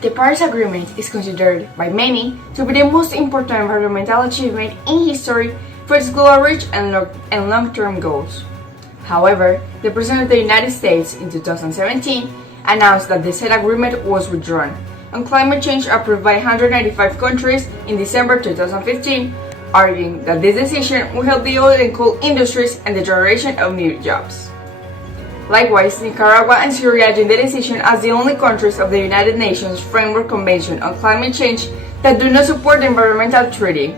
The Paris Agreement is considered by many to be the most important environmental achievement in history for its global reach and long-term goals. However, the President of the United States in 2017 announced that the said agreement was withdrawn on climate change approved by 195 countries in December 2015, arguing that this decision will help the oil and coal industries and the generation of new jobs. Likewise, Nicaragua and Syria joined the decision as the only countries of the United Nations Framework Convention on Climate Change that do not support the environmental treaty.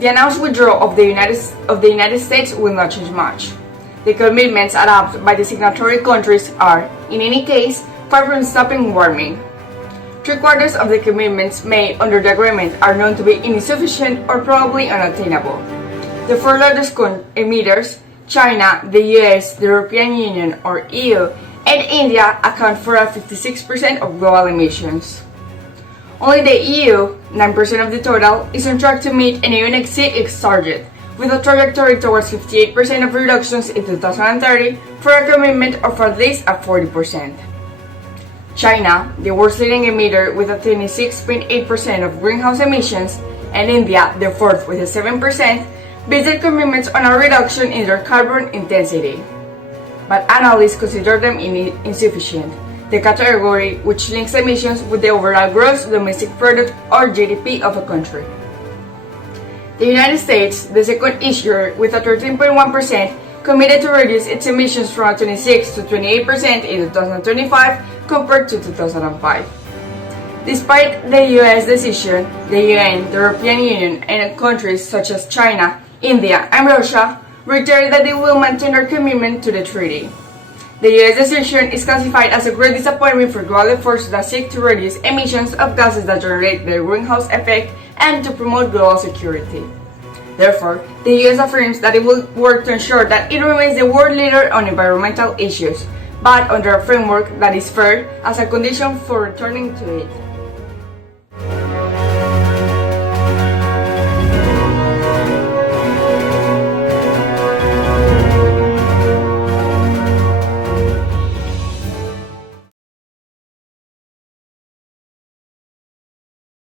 The announced withdrawal of the United States will not change much. The commitments adopted by the signatory countries are, in any case, far from stopping warming. 3/4 of the commitments made under the agreement are known to be insufficient or probably unattainable. The four largest emitters, China, the US, the European Union or EU, and India account for 56% of global emissions. Only the EU, 9% of the total, is on track to meet and even exceed its target, with a trajectory towards 58% of reductions in 2030 for a commitment of at least 40%. China, the world's leading emitter with a 26.8% of greenhouse emissions, and India, the fourth with a 7%, based their commitments on a reduction in their carbon intensity. But analysts consider them insufficient, the category which links emissions with the overall gross domestic product or GDP of a country. The United States, the second issuer with a 13.1%, committed to reduce its emissions from 26 to 28% in 2025 compared to 2005. Despite the US decision, the UN, the European Union, and countries such as China, India, and Russia reiterated that they will maintain their commitment to the treaty. The US decision is classified as a great disappointment for global efforts that seek to reduce emissions of gases that generate the greenhouse effect and to promote global security. Therefore, the US affirms that it will work to ensure that it remains the world leader on environmental issues, but under a framework that is fair as a condition for returning to it.